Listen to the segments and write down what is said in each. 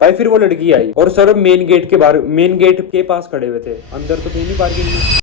भाई फिर वो लड़की आई और सर मेन गेट के बाहर, मेन गेट के पास खड़े हुए थे, अंदर तो थे नहीं पार्किंग में।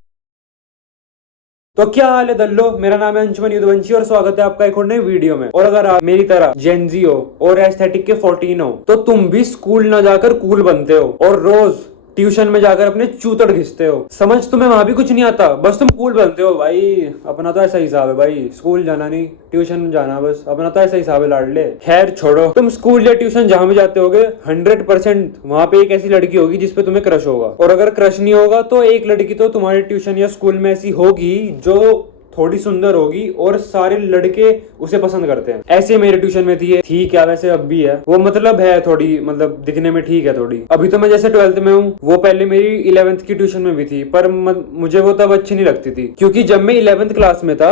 तो क्या हाल है दल्लो, मेरा नाम है अंशुमन युद्धवंशी और स्वागत है आपका एक और नए वीडियो में। और अगर आप मेरी तरह जेनजी हो और एस्थेटिक के 14 हो तो तुम भी स्कूल ना जाकर कूल बनते हो और रोज ट्यूशन में जाकर अपने चूतड़ घिसते हो। समझ तुम्हें वहां भी कुछ नहीं आता, बस तुम कूल बनते हो। भाई अपना तो ऐसा हिसाब है भाई, स्कूल जाना नहीं ट्यूशन जाना, बस अपना तो ऐसा हिसाब है लाडले। खैर छोड़ो, तुम स्कूल या ट्यूशन जहां भी जाते होगे 100% वहां पे एक ऐसी लड़की होगी जिसपे तुम्हें क्रश होगा, और अगर क्रश नहीं होगा तो एक लड़की तो तुम्हारे ट्यूशन या स्कूल में ऐसी होगी जो थोड़ी सुंदर होगी और सारे लड़के उसे पसंद करते हैं। ऐसे मेरे ट्यूशन में थी क्या, वैसे अब भी है वो, मतलब है थोड़ी, मतलब दिखने में ठीक है थोड़ी। अभी तो मैं जैसे 12th में हूँ, वो पहले मेरी 11th की ट्यूशन में भी थी, पर मुझे वो तब अच्छी नहीं लगती थी, क्योंकि जब मैं 11th क्लास में था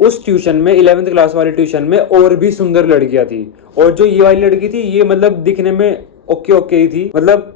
उस ट्यूशन में, 11th क्लास वाले ट्यूशन में और भी सुंदर लड़कियां थी, और जो ये वाली लड़की थी ये मतलब दिखने में ओके ही थी, मतलब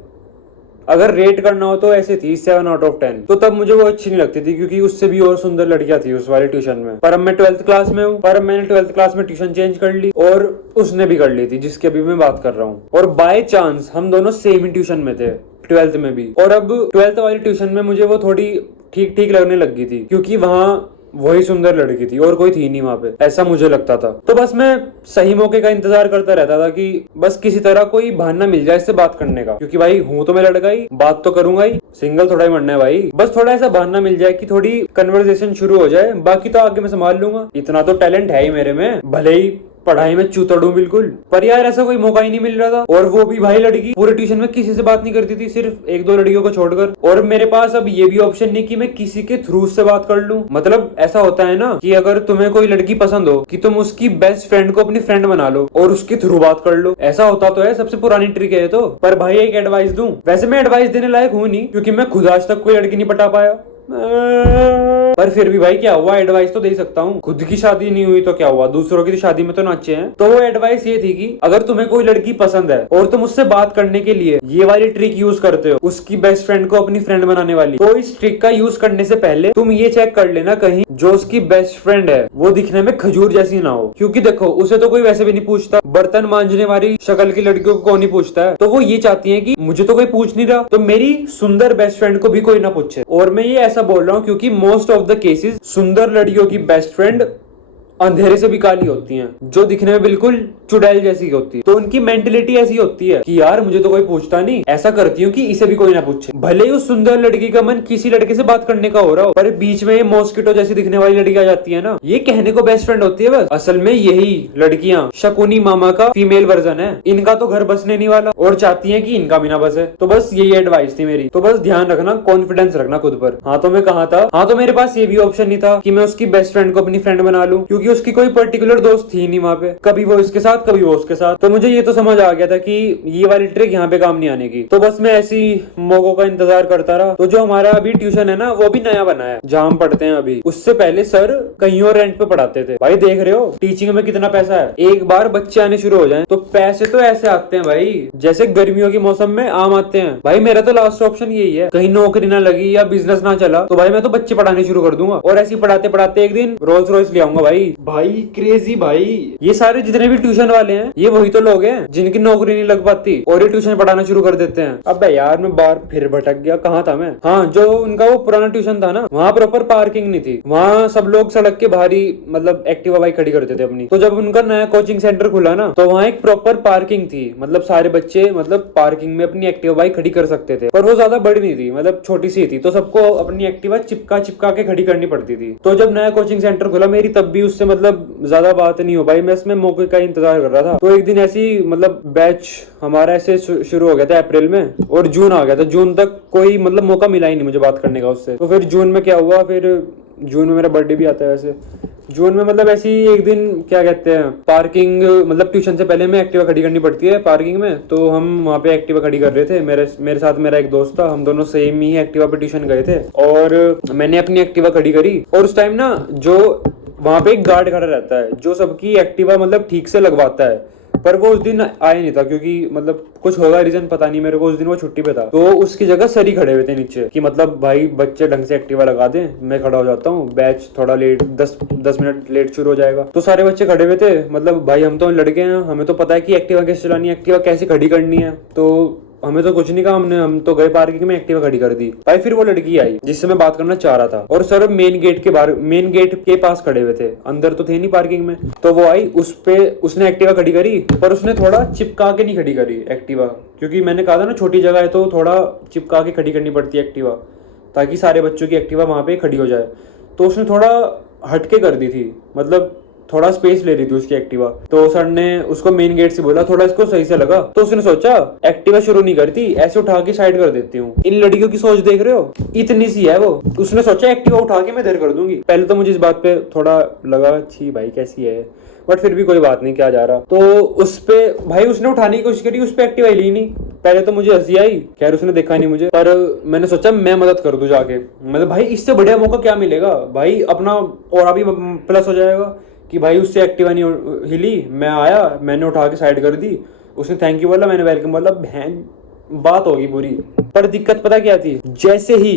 अगर रेट करना हो तो ऐसे थी 7 आउट ऑफ 10। तो तब मुझे वो अच्छी नहीं लगती थी क्योंकि उससे भी और सुंदर लड़कियां थी उस वाले ट्यूशन में। पर अब मैं 12th क्लास में हूँ, पर मैंने 12th क्लास में ट्यूशन चेंज कर ली और उसने भी कर ली थी जिसकी अभी मैं बात कर रहा हूँ। और बाय चांस हम दोनों सेम ही ट्यूशन में थे 12th में भी, और अब 12th वाली ट्यूशन में मुझे वो थोड़ी ठीक ठीक लगने लग गई थी क्योंकि वहां वही सुंदर लड़की थी और कोई थी नहीं वहां पे, ऐसा मुझे लगता था। तो बस मैं सही मौके का इंतजार करता रहता था कि बस किसी तरह कोई बहाना मिल जाए इससे बात करने का, क्योंकि भाई हूं तो मैं लड़का ही, बात तो करूंगा ही, सिंगल थोड़ा ही मरना है भाई। बस थोड़ा ऐसा बहाना मिल जाए कि थोड़ी कन्वर्सेशन शुरू हो जाए, बाकी तो आगे मैं संभाल लूंगा, इतना तो टैलेंट है ही मेरे में, भले ही पढ़ाई में चूतड़ू बिल्कुल। पर यार ऐसा कोई मौका ही नहीं मिल रहा था, और वो भी भाई लड़की पूरे ट्यूशन में किसी से बात नहीं करती थी, सिर्फ 1-2 लड़कियों को छोड़कर। और मेरे पास अब ये भी ऑप्शन नहीं कि मैं किसी के थ्रू से बात कर लूं। मतलब ऐसा होता है ना कि अगर तुम्हें कोई लड़की पसंद हो कि तुम उसकी बेस्ट फ्रेंड को अपनी फ्रेंड बना लो और उसके थ्रू बात कर लो, ऐसा होता तो है, सबसे पुरानी ट्रिक है तो। पर भाई एक एडवाइस दूं, वैसे मैं एडवाइस देने लायक हूं नहीं क्योंकि मैं खुद आज तक कोई लड़की नहीं पटा पाया, पर फिर भी भाई क्या हुआ, एडवाइस तो दे सकता हूँ। खुद की शादी नहीं हुई तो क्या हुआ, दूसरों की तो शादी में तो नाचे हैं। तो वो एडवाइस ये थी कि अगर तुम्हें कोई लड़की पसंद है और तुम उससे बात करने के लिए ये वाली ट्रिक यूज करते हो, उसकी बेस्ट फ्रेंड को अपनी फ्रेंड बनाने वाली, तो इस ट्रिक का यूज करने से पहले तुम ये चेक कर लेना कहीं जो उसकी बेस्ट फ्रेंड है वो दिखने में खजूर जैसी ना हो। क्योंकि देखो उसे तो कोई वैसे भी नहीं पूछता, बर्तन मांजने वाली शक्ल की लड़कियों को कौन नहीं पूछता है, तो वो ये चाहती है कि मुझे तो कोई पूछ नहीं रहा तो मेरी सुंदर बेस्ट फ्रेंड को भी कोई ना पूछे। और मैं ये ऐसा बोल रहा हूँ क्योंकि मोस्ट ऑफ द केसेस सुंदर लड़कियों की बेस्ट फ्रेंड अंधेरे से भी काली होती हैं, जो दिखने में बिल्कुल चुड़ैल जैसी होती है। तो उनकी मेंटेलिटी ऐसी होती है कि यार मुझे तो कोई पूछता नहीं, ऐसा करती हूँ कि इसे भी कोई ना पूछे। भले ही उस सुंदर लड़की का मन किसी लड़के से बात करने का हो रहा हो, पर बीच में ये मॉस्किटो जैसी दिखने वाली लड़की आ जाती है ना, ये कहने को बेस्ट फ्रेंड होती है बस, असल में यही लड़कियां शकुनी मामा का फीमेल वर्जन है। इनका तो घर बसने नहीं वाला और चाहती है कि इनका भी ना बसे। तो बस यही एडवाइस थी मेरी। तो बस ध्यान रखना, कॉन्फिडेंस रखना खुद पर। हाँ तो मैं कहा था, हाँ तो मेरे पास ये भी ऑप्शन नहीं था कि मैं उसकी बेस्ट फ्रेंड को अपनी फ्रेंड बना लूं, क्योंकि उसकी कोई पर्टिकुलर दोस्त थी नहीं वहां पे, कभी वो इसके साथ कभी वो उसके साथ। तो मुझे ये तो समझ आ गया था कि ये वाली ट्रिक यहाँ पे काम नहीं आने की। तो बस मैं ऐसी मौकों का इंतजार करता रहा। तो जो हमारा अभी ट्यूशन है ना वो भी नया बना है जहाँ हम पढ़ते हैं अभी, उससे पहले सर कहीं और रेंट पे पढ़ाते थे। भाई देख रहे हो टीचिंग में कितना पैसा है, एक बार बच्चे आने शुरू हो जाए तो पैसे तो ऐसे आते हैं भाई जैसे गर्मियों के मौसम में आम आते हैं। भाई मेरा तो लास्ट ऑप्शन यही है, कहीं नौकरी ना लगी या बिजनेस ना चला तो भाई मैं तो बच्चे पढ़ाने शुरू कर दूंगा, और ऐसे पढ़ाते पढ़ाते एक दिन रोल्स रॉयस ले आऊंगा भाई क्रेजी भाई। ये सारे जितने भी ट्यूशन वाले हैं ये वही तो लोग हैं जिनकी नौकरी नहीं लग पाती और ये ट्यूशन पढ़ाना शुरू कर देते हैं। अब यार मैं बार फिर भटक गया, कहाँ था मैं। हाँ, जो उनका वो पुराना ट्यूशन था ना, वहाँ प्रॉपर पार्किंग नहीं थी, वहाँ सब लोग सड़क के बाहर ही मतलब एक्टिवा बाइक खड़ी करते थे अपनी। तो जब उनका नया कोचिंग सेंटर खुला ना तो वहाँ एक प्रॉपर पार्किंग थी, मतलब सारे बच्चे मतलब पार्किंग में अपनी एक्टिवा बाइक खड़ी कर सकते थे, पर वो ज्यादा बड़ी नहीं थी, मतलब छोटी सी थी, तो सबको अपनी एक्टिवा चिपका के खड़ी करनी पड़ती थी। तो जब नया कोचिंग सेंटर खुला मेरी तब भी उससे मतलब ज्यादा बात नहीं हो भाई, मैं इसमें मौके का इंतजार कर रहा था। तो एक दिन ऐसी मतलब बैच हमारा ऐसे शुरू हो गया था अप्रैल में और जून आ गया था, जून तक कोई मतलब मौका मिला ही नहीं मुझे बात करने का उससे। तो फिर जून में क्या हुआ, फिर जून में मेरा बर्थडे भी आता है वैसे, जून में मतलब ऐसी एक दिन क्या कहते हैं पार्किंग, मतलब ट्यूशन से पहले में एक्टिवा खड़ी करनी पड़ती है पार्किंग में, तो हम वहाँ पे एक्टिवा खड़ी कर रहे थे, मेरे साथ मेरा एक दोस्त था, हम दोनों सेम ही एक्टिवा पे ट्यूशन गए थे और मैंने अपनी एक्टिवा खड़ी करी। और उस टाइम ना जो वहां पे एक गार्ड खड़ा रहता है जो सबकी एक्टिवा मतलब ठीक से लगवाता है, पर वो उस दिन आया नहीं था क्योंकि मतलब कुछ होगा रीजन पता नहीं मेरे को, उस दिन वो छुट्टी पे था। तो उसकी जगह सर ही खड़े हुए थे नीचे कि मतलब भाई बच्चे ढंग से एक्टिवा लगा दें, मैं खड़ा हो जाता हूँ, बैच थोड़ा लेट 10 मिनट लेट शुरू हो जाएगा। तो सारे बच्चे खड़े हुए थे, मतलब भाई हम तो लड़के हैं, हमें तो पता है कि एक्टिवा कैसे चलानी है, एक्टिवा कैसे खड़ी करनी है, तो हमें तो कुछ नहीं कहा, हम तो गए पार्किंग में, एक्टिवा खड़ी कर दी भाई। फिर वो लड़की आई जिससे मैं बात करना चाह रहा था और सर मेन गेट के पास खड़े हुए थे, अंदर तो थे नहीं पार्किंग में। तो वो आई, उसने एक्टिवा खड़ी करी, पर उसने थोड़ा चिपका के नहीं खड़ी करी एक्टिवा, क्योंकि मैंने कहा था ना छोटी जगह है तो थोड़ा चिपका के खड़ी करनी पड़ती है एक्टिवा, ताकि सारे बच्चों की एक्टिवा वहां पे खड़ी हो जाए। तो उसने थोड़ा हटके कर दी थी, मतलब थोड़ा स्पेस ले रही थी उसकी एक्टिवा। तो सर ने उसको मेन गेट से बोला, थोड़ा इसको सही से लगा। तो उसने सोचा एक्टिवा शुरू नहीं करती, ऐसे उठा के साइड कर देती हूँ। इन लड़कियों की सोच देख रहे हो, इतनी सी है वो। उसने सोचा एक्टिवा उठा के मैं इधर कर दूंगी। पहले तो मुझे इस बात पे थोड़ा लगा, छी भाई कैसी है, बट फिर भी कोई बात नहीं, क्या जा रहा। तो उस पे भाई उसने उठाने की कोशिश करी, उस पे एक्टिवा ली नहीं। पहले तो मुझे हंसी आई, खैर उसने देखा नहीं मुझे, पर मैंने सोचा मैं मदद कर दूं जाके। मतलब भाई इससे बढ़िया मौका क्या मिलेगा भाई, अपना और अभी प्लस हो जाएगा कि भाई उससे एक्टिवा नहीं हिली, मैं आया, मैंने उठा के साइड कर दी, उसने थैंक यू बोला, मैंने वेलकम बोला, बहन बात होगी पूरी। पर दिक्कत पता क्या थी, जैसे ही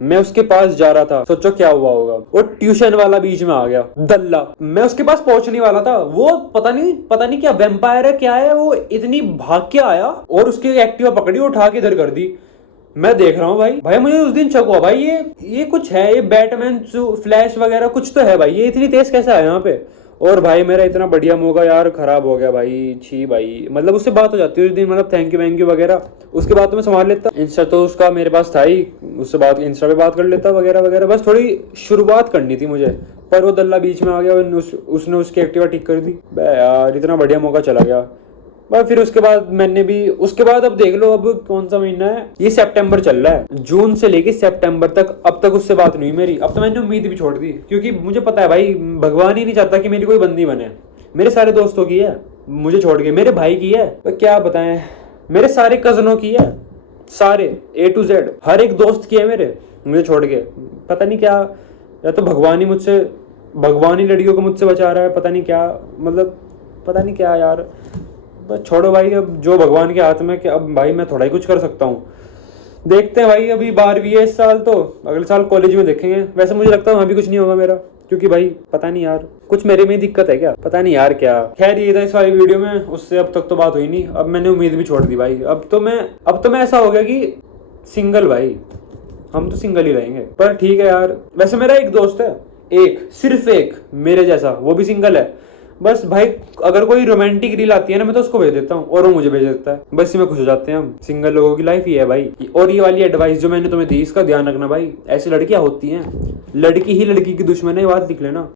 मैं उसके पास जा रहा था, सोचो क्या हुआ होगा, वो ट्यूशन वाला बीच में आ गया, दल्ला। मैं उसके पास पहुंचने वाला था, वो पता नहीं क्या वैम्पायर है क्या है, वो इतनी भाग के आया और उसकी एक्टिवा पकड़ी, उठा के इधर कर दी। मैं देख रहा हूँ भाई मुझे उस दिन शक हुआ भाई, ये कुछ है, ये बैटमैन फ्लैश वगैरह कुछ तो है भाई, ये इतनी तेज कैसे आया यहाँ पे। और भाई मेरा इतना बढ़िया मौका यार खराब हो गया भाई, छी भाई। मतलब उससे बात हो जाती है उस दिन, मतलब थैंक यू वगैरह, उसके बाद तो मैं संभाल लेता। इंस्टा तो उसका मेरे पास था ही, उससे बात इंस्टा पे बात कर लेता वगैरह वगैरह, बस थोड़ी शुरुआत करनी थी मुझे। पर वो दल्ला बीच में आ गया, उसने उसकी एक्टिवा ठीक कर दी। यार इतना बढ़िया मौका चला गया। बस फिर उसके बाद अब देख लो, अब कौन सा महीना है, ये सितंबर चल रहा है, जून से लेके सितंबर तक अब तक उससे बात नहीं हुई मेरी। अब तो मैंने उम्मीद भी छोड़ दी, क्योंकि मुझे पता है भाई भगवान ही नहीं चाहता कि मेरी कोई बंदी बने। मेरे सारे दोस्तों की है मुझे छोड़ के, मेरे भाई की है, तो क्या बताएं, मेरे सारे कजनों की है, सारे A to Z हर एक दोस्त की है मेरे, मुझे छोड़ के। पता नहीं क्या, या तो भगवान ही लड़कियों को मुझसे बचा रहा है, पता नहीं क्या, मतलब पता नहीं क्या यार। बस छोड़ो भाई, अब जो भगवान के हाथ में, कि अब भाई मैं थोड़ा ही कुछ कर सकता हूँ। देखते हैं भाई, अभी 12वीं है इस साल, तो अगले साल कॉलेज में देखेंगे। वैसे मुझे लगता है वहाँ भी कुछ नहीं होगा मेरा, क्योंकि भाई पता नहीं यार, कुछ मेरे में दिक्कत है क्या, पता नहीं यार क्या। खैर ये था इस वाली वीडियो में, उससे अब तक तो बात हुई नहीं, अब मैंने उम्मीद भी छोड़ दी भाई। अब तो मैं ऐसा हो गया कि सिंगल भाई, हम तो सिंगल ही रहेंगे। पर ठीक है यार, वैसे मेरा एक दोस्त है, सिर्फ एक मेरे जैसा, वो भी सिंगल है। बस भाई अगर कोई रोमांटिक रील आती है ना, मैं तो उसको भेज देता हूँ और वो मुझे भेज देता है, बस इसी में खुश हो जाते हैं हम। सिंगल लोगों की लाइफ ही है भाई। और ये वाली एडवाइस जो मैंने तुम्हें दी, इसका ध्यान रखना भाई, ऐसी लड़कियां होती हैं, लड़की ही लड़की की दुश्मन है, ये बात लिख लेना।